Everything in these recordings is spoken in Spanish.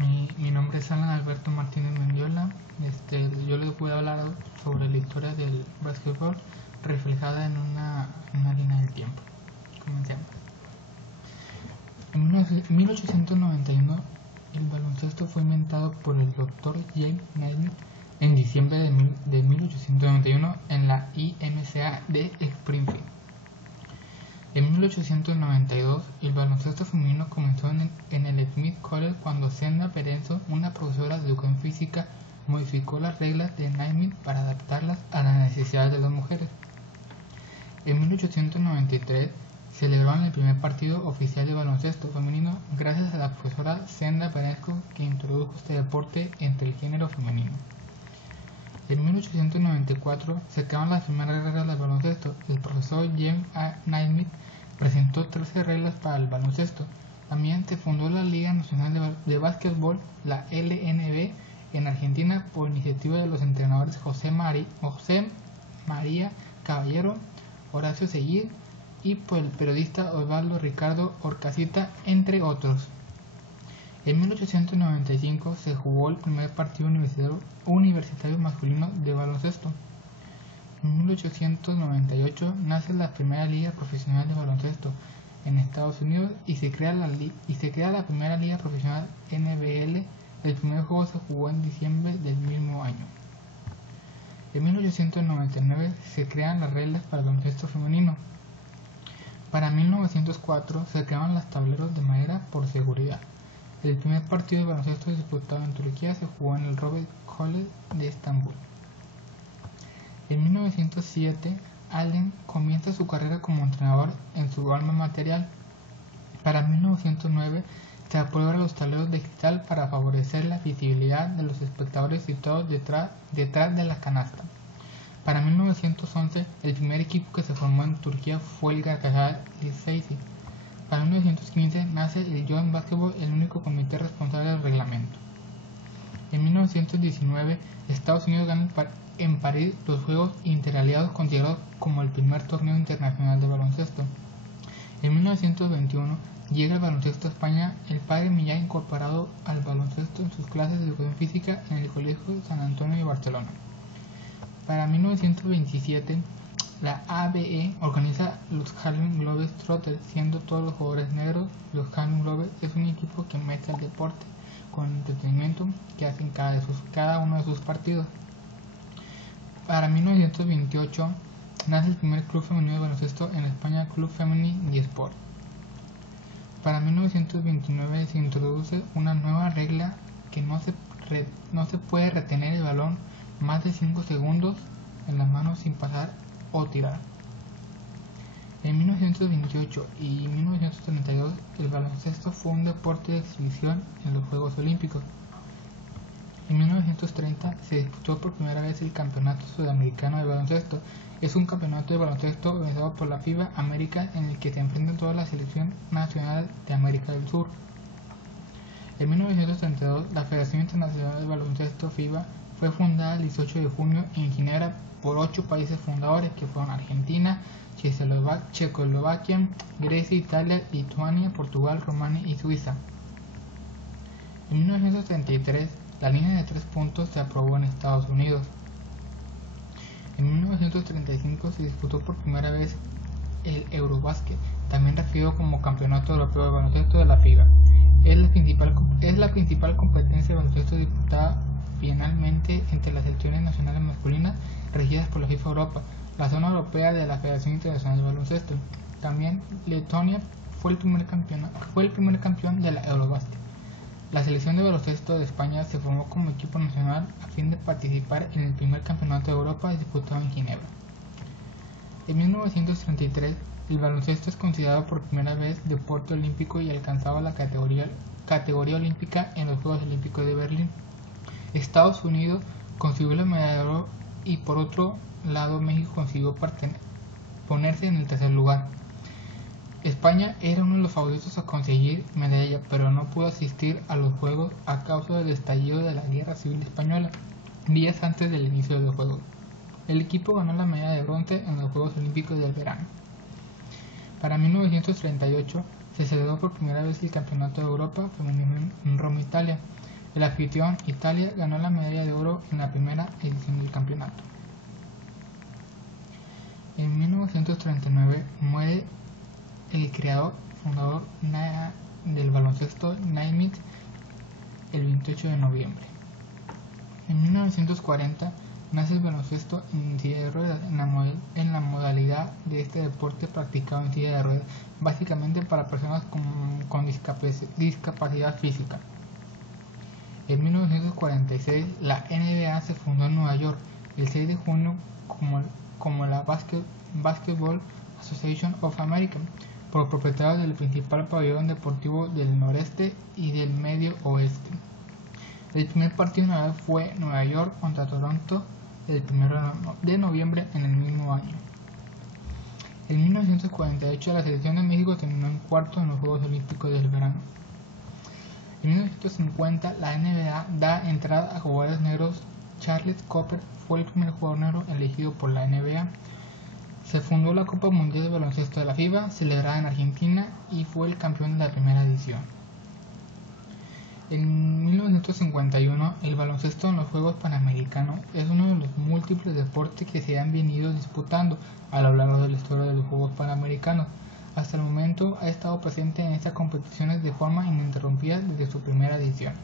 Mi nombre es Alan Alberto Martínez Mendiola. Yo les voy a hablar sobre la historia del básquetbol reflejada en una línea del tiempo. Comencemos. En 1891, el baloncesto fue inventado por el Dr. James Naismith en diciembre de 1891 en la IMCA de Springfield. En 1892, el baloncesto femenino comenzó en el Smith College cuando Senda Perenzo, una profesora de educación física, modificó las reglas de Naismith para adaptarlas a las necesidades de las mujeres. En 1893, celebraron el primer partido oficial de baloncesto femenino gracias a la profesora Senda Perenzo, que introdujo este deporte entre el género femenino. En 1894 se crearon las primeras reglas del baloncesto. El profesor James A. Naismith presentó 13 reglas para el baloncesto. También se fundó la Liga Nacional de Básquetbol, la LNB, en Argentina por iniciativa de los entrenadores José María Caballero, Horacio Seguí y por el periodista Osvaldo Ricardo Orcasitas, entre otros. En 1895 se jugó el primer partido universitario masculino de baloncesto. En 1898 nace la primera liga profesional de baloncesto en Estados Unidos y se crea la primera liga profesional NBL. El primer juego se jugó en diciembre del mismo año. En 1899 se crean las reglas para el baloncesto femenino. Para 1904 se crearon los tableros de madera por seguridad. El primer partido de baloncesto disputado en Turquía se jugó en el Robert College de Estambul. En 1907, Allen comienza su carrera como entrenador en su alma mater. Para 1909, se aprueban los tableros de cristal para favorecer la visibilidad de los espectadores situados detrás de la canasta. Para 1911, el primer equipo que se formó en Turquía fue el Galatasaray Liseysi. Para 1915 nace el Joint Basketball, el único comité responsable del reglamento. En 1919, Estados Unidos gana en París los Juegos Interaliados, considerados como el primer torneo internacional de baloncesto. En 1921 llega el baloncesto a España, el padre Millán incorporado al baloncesto en sus clases de educación física en el Colegio San Antonio de Barcelona. Para 1927, la ABE organiza los Harlem Globetrotters, siendo todos los jugadores negros. Los Harlem Globetrotters es un equipo que mezcla el deporte con el entretenimiento que hacen cada uno de sus partidos. Para 1928 nace el primer club femenino de baloncesto en España, Club Femení Sport. Para 1929 se introduce una nueva regla que no se puede retener el balón más de 5 segundos en las manos sin pasar o tirar. En 1928 y 1932 el baloncesto fue un deporte de exhibición en los Juegos Olímpicos. En 1930 se disputó por primera vez el Campeonato Sudamericano de Baloncesto. Es un campeonato de baloncesto organizado por la FIBA América en el que se enfrentan todas las selecciones nacionales de América del Sur. En 1932 la Federación Internacional de Baloncesto FIBA fue fundada el 18 de junio en Ginebra por 8 países fundadores que fueron Argentina, Checoslovaquia, Grecia, Italia, Lituania, Portugal, Rumania y Suiza. En 1933 la línea de 3 puntos se aprobó en Estados Unidos. En 1935 se disputó por primera vez el Eurobasket, también referido como Campeonato Europeo de Baloncesto de la FIBA. Es la principal competencia de baloncesto disputada bienalmente entre las selecciones nacionales masculinas regidas por la FIFA Europa, la zona europea de la Federación Internacional de Baloncesto. También Letonia fue el primer campeón de la Eurobasket. La selección de baloncesto de España se formó como equipo nacional a fin de participar en el primer campeonato de Europa disputado en Ginebra. En 1933 el baloncesto es considerado por primera vez deporte olímpico y alcanzaba la categoría olímpica en los Juegos Olímpicos de Berlín. Estados Unidos consiguió la medalla de oro y por otro lado México consiguió ponerse en el tercer lugar. España era uno de los favoritos a conseguir medalla, pero no pudo asistir a los Juegos a causa del estallido de la Guerra Civil Española, días antes del inicio de los Juegos. El equipo ganó la medalla de bronce en los Juegos Olímpicos del verano. Para 1938 se celebró por primera vez el Campeonato de Europa femenino en Roma, Italia. El anfitrión, Italia, ganó la medalla de oro en la primera edición del campeonato. En 1939 muere el creador fundador del baloncesto Naismith el 28 de noviembre. En 1940 nace el baloncesto en silla de ruedas, en la modalidad de este deporte practicado en silla de ruedas, básicamente para personas con discapacidad física. En 1946 la NBA se fundó en Nueva York, el 6 de junio como la Basketball Association of America, por propietarios del principal pabellón deportivo del noreste y del medio oeste. El primer partido nacional fue Nueva York contra Toronto el 1 de noviembre en el mismo año. En 1948 la selección de México terminó en cuarto en los Juegos Olímpicos del verano. En 1950 la NBA da entrada a jugadores negros. Charles Cooper fue el primer jugador negro elegido por la NBA. Se fundó la Copa Mundial de Baloncesto de la FIBA, celebrada en Argentina, y fue el campeón de la primera edición. En 1951, el baloncesto en los Juegos Panamericanos es uno de los múltiples deportes que se han venido disputando a lo largo de la historia de los Juegos Panamericanos. Hasta el momento ha estado presente en estas competiciones de forma ininterrumpida desde su primera edición.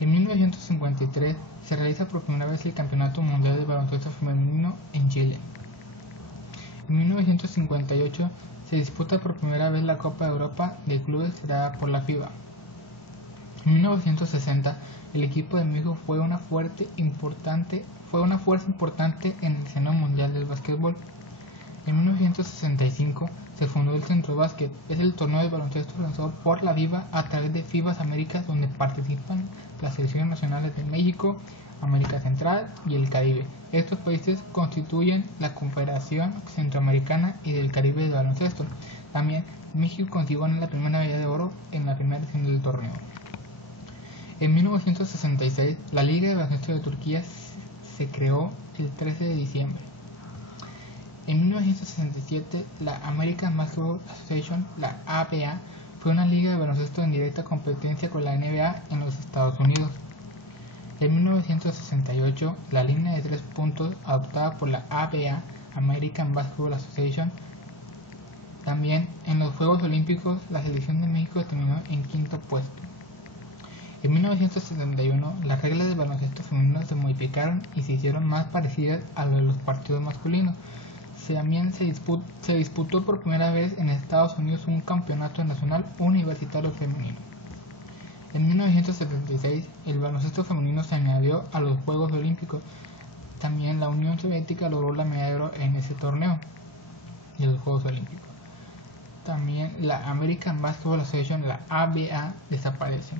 En 1953 se realiza por primera vez el Campeonato Mundial de Baloncesto Femenino en Chile. En 1958 se disputa por primera vez la Copa de Europa de Clubes creada por la FIBA. En 1960 el equipo de México fue una fuerza importante en el escenario mundial del básquetbol. En 1965 se fundó el Centro Básquet, es el torneo de baloncesto organizado por la FIBA a través de FIBAs Américas, donde participan las selecciones nacionales de México, América Central y el Caribe. Estos países constituyen la Confederación Centroamericana y del Caribe de baloncesto. También México consiguió la primera medalla de oro en la primera edición del torneo. En 1966 la Liga de Baloncesto de Turquía se creó el 13 de diciembre. En 1967 la American Basketball Association, la ABA, fue una liga de baloncesto en directa competencia con la NBA en los Estados Unidos. En 1968 la línea de 3 puntos adoptada por la ABA, American Basketball Association. También en los Juegos Olímpicos la selección de México terminó en quinto puesto. En 1971 las reglas de baloncesto femenino se modificaron y se hicieron más parecidas a lo de los partidos masculinos. También se disputó por primera vez en Estados Unidos un campeonato nacional universitario femenino. En 1976 el baloncesto femenino se añadió a los Juegos Olímpicos. También la Unión Soviética logró la medalla de oro en ese torneo de los Juegos Olímpicos. También la American Basketball Association, la ABA, desaparece.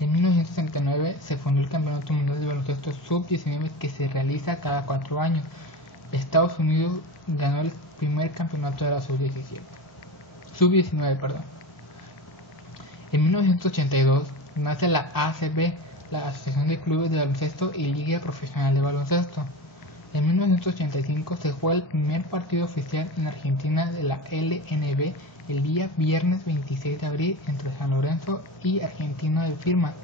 En 1969 se fundó el Campeonato Mundial de Baloncesto Sub-19 que se realiza cada 4 años. Estados Unidos ganó el primer campeonato de la Sub-19. En 1982 nace la ACB, la Asociación de Clubes de Baloncesto y Liga Profesional de Baloncesto. En 1985 se juega el primer partido oficial en Argentina de la LNB el día viernes 26 de abril entre San Lorenzo y Argentino de Firmat.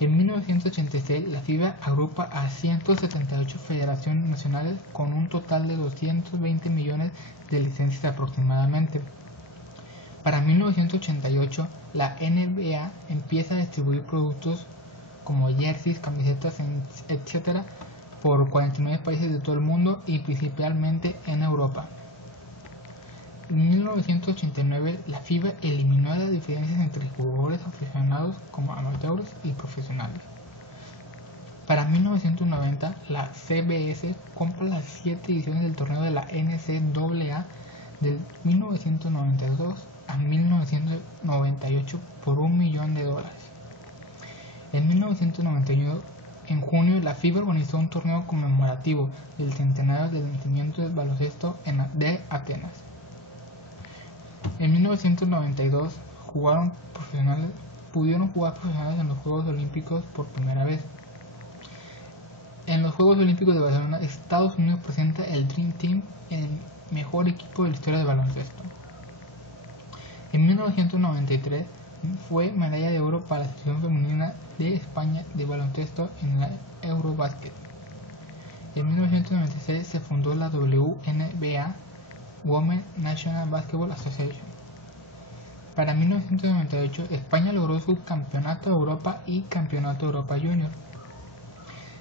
En 1986 la FIBA agrupa a 178 federaciones nacionales con un total de 220 millones de licencias aproximadamente. Para 1988 la NBA empieza a distribuir productos como jerseys, camisetas, etc. por 49 países de todo el mundo y principalmente en Europa. En 1989 la FIBA eliminó las diferencias entre jugadores aficionados como amateurs y profesionales. Para 1990 la CBS compra las 7 ediciones del torneo de la NCAA de 1992 a 1998 por $1 millón. En 1991, en junio, la FIBA organizó un torneo conmemorativo del centenario del nacimiento del baloncesto de Atenas. En 1992 pudieron jugar profesionales en los Juegos Olímpicos por primera vez. En los Juegos Olímpicos de Barcelona, Estados Unidos presenta el Dream Team, el mejor equipo de la historia del baloncesto. En 1993 fue medalla de oro para la selección femenina de España de baloncesto en la Eurobasket. En 1996 se fundó la WNBA, Women's National Basketball Association. Para 1998 España logró su Campeonato de Europa y Campeonato de Europa Junior.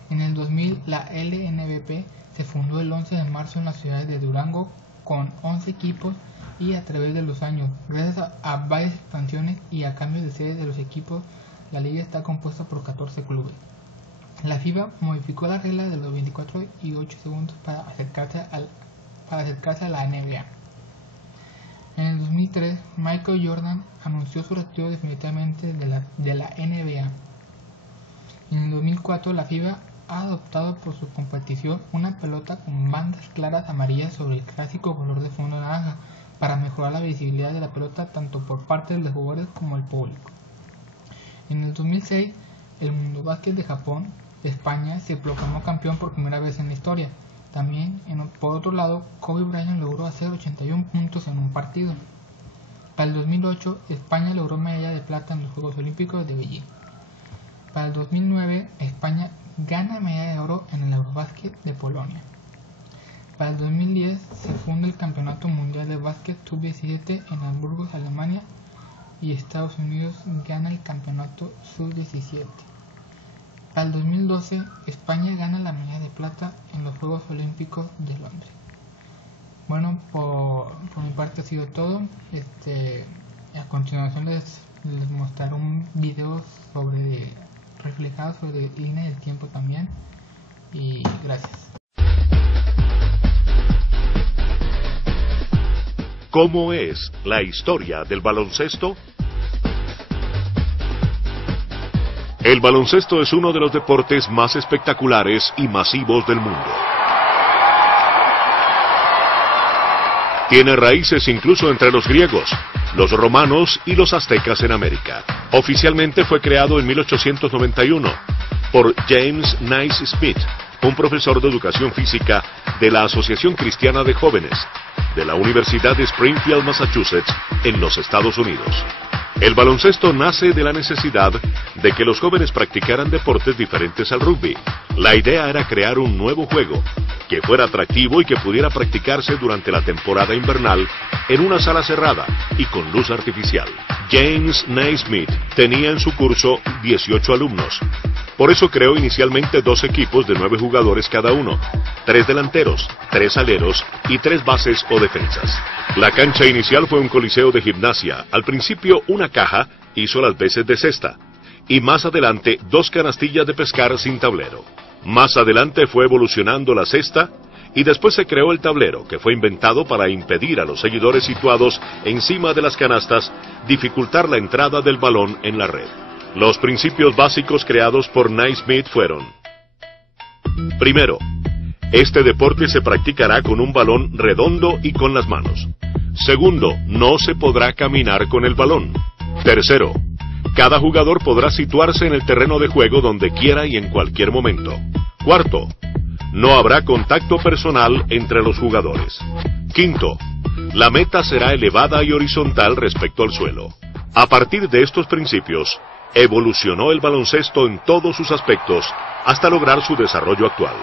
En el 2000 la LNBP se fundó el 11 de marzo en la ciudad de Durango con 11 equipos, y a través de los años, gracias a varias expansiones y a cambios de sede de los equipos, la liga está compuesta por 14 clubes. La FIBA modificó la regla de los 24 y 8 segundos para acercarse a la NBA. En el 2003, Michael Jordan anunció su retiro definitivamente de la NBA. En el 2004, la FIBA ha adoptado por su competición una pelota con bandas claras amarillas sobre el clásico color de fondo naranja, para mejorar la visibilidad de la pelota tanto por parte de los jugadores como el público. En el 2006, el Mundobásquet de Japón, España, se proclamó campeón por primera vez en la historia. También, por otro lado, Kobe Bryant logró hacer 81 puntos en un partido. Para el 2008, España logró medalla de plata en los Juegos Olímpicos de Beijing. Para el 2009, España gana medalla de oro en el Eurobásquet de Polonia. Para el 2010 se funda el Campeonato Mundial de Básquet Sub-17 en Hamburgo, Alemania, y Estados Unidos gana el Campeonato Sub-17. Para el 2012 España gana la medalla de plata en los Juegos Olímpicos de Londres. Bueno, por mi parte ha sido todo. A continuación les mostraré un video reflejado sobre línea del tiempo también. Y gracias. ¿Cómo es la historia del baloncesto? El baloncesto es uno de los deportes más espectaculares y masivos del mundo. Tiene raíces incluso entre los griegos, los romanos y los aztecas en América. Oficialmente fue creado en 1891 por James Naismith, un profesor de educación física de la Asociación Cristiana de Jóvenes de la Universidad de Springfield, Massachusetts, en los Estados Unidos. El baloncesto nace de la necesidad de que los jóvenes practicaran deportes diferentes al rugby. La idea era crear un nuevo juego que fuera atractivo y que pudiera practicarse durante la temporada invernal en una sala cerrada y con luz artificial. James Naismith tenía en su curso 18 alumnos. Por eso creó inicialmente 2 equipos de 9 jugadores cada uno, 3 delanteros, 3 aleros y 3 bases o defensas. La cancha inicial fue un coliseo de gimnasia. Al principio una caja hizo las veces de cesta y más adelante 2 canastillas de pescar sin tablero. Más adelante fue evolucionando la cesta y después se creó el tablero, que fue inventado para impedir a los seguidores situados encima de las canastas dificultar la entrada del balón en la red. Los principios básicos creados por Naismith fueron: primero, este deporte se practicará con un balón redondo y con las manos. Segundo, no se podrá caminar con el balón. Tercero, cada jugador podrá situarse en el terreno de juego donde quiera y en cualquier momento. Cuarto, no habrá contacto personal entre los jugadores. Quinto, la meta será elevada y horizontal respecto al suelo. A partir de estos principios, evolucionó el baloncesto en todos sus aspectos hasta lograr su desarrollo actual.